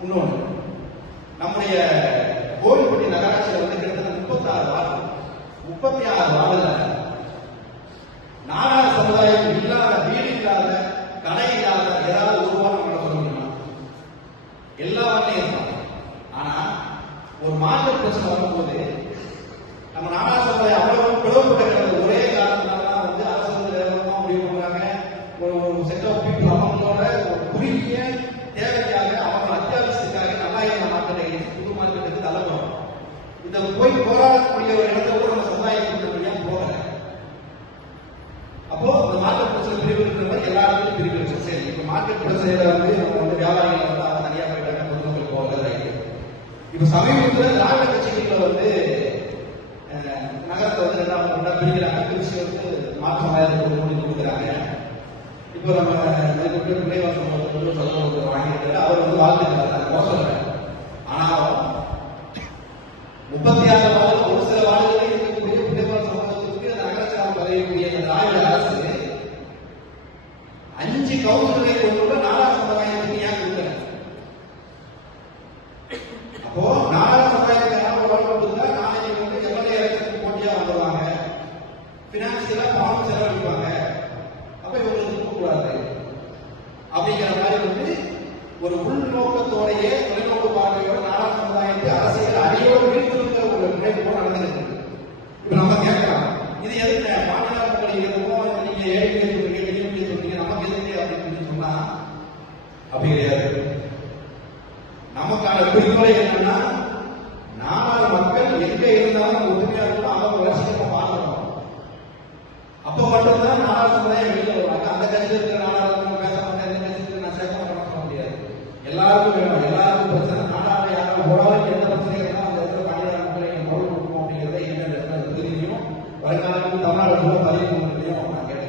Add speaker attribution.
Speaker 1: இன்னொன்று நம்முடைய கோவில்பட்டி நகராட்சியில் வந்து கிட்டத்தட்ட முப்பத்தாறு வார்டு. முப்பத்தி ஆறு வார்டுல நாடார் சமுதாயம் இல்லாத வீடு இல்லாத கடை இல்லாத ஏதாவது உருவாக்கம் வார்டு சொல்ல முடியுமா? எல்லா இருப்பாங்க ஆனா ஒரு மாற்று பிரச்சனை வரும்போது நம்ம நாடார் சமுதாயம் அவ்வளவு பிளவுபட்ட மார்க்கெட் பிரச்சனையில வந்து நம்ம வந்து வியாபாரிகள் வந்து அவங்க தனியா போயிட்டாங்க பொதுமக்கள் போகல ரைட்டு இப்போ சமீபத்தில் திராவிட கட்சிகளில் வந்து நகரத்தை வந்து ரெண்டாவது ரெண்டா பிரிக்கிறாங்க. பிரிச்சு வந்து மாற்றமாக சமுதாயத்துக்கு கொண்டு கொடுக்குறாங்க இப்போ நம்ம இதுக்கு பிள்ளைவாசம் வந்து சொல்ல ஒருத்தர் வாங்கியிருக்காரு. அவர் வந்து வாழ்த்துக்கிறார் மோசம் இல்லை. ஆனால் முப்பத்தி ஆறு வாரம் ஒரு சில வாரங்களில் இருக்கக்கூடிய பிள்ளைவாச சமூகத்திற்கு அந்த நகரசபை பதவிக்கூடிய இந்த திராவிட அரசு அஞ்சு கவுன்சிலரை உள்நோக்கத்தோடைய தொலைநோக்கு பார்வையோட நாடார் சமுதாயத்தை அரசியல் அடியோடு வீழ்த்திருக்கிற ஒரு நிலைப்பு போல இப்ப நம்ம கேட்கலாம் இது எதுக்கு மாநில மக்கள் நீங்க ஏழை சொல்றீங்க வெளியே சொல்றீங்க நமக்கு எதுக்கு அப்படின்னு சொன்னா? அப்படி கிடையாது. நமக்கான குறிக்கோளை என்னன்னா நாடார் மக்கள் எங்க இருந்தாலும் எல்லாருக்கும் வேணும். எல்லாருக்கும் பிரச்சனை. நாடார் யாரும் உறவாக எந்த பிரச்சனை இருந்தாலும் அந்த இடத்துல தமிழக மக்களை குரல் கொடுக்கணும் அப்படிங்கிறத இந்த இடத்துல தெரியும். வருங்காலத்தில் தமிழ்நாடு பதிவு பண்ண முடியும் நான் கேட்டேன்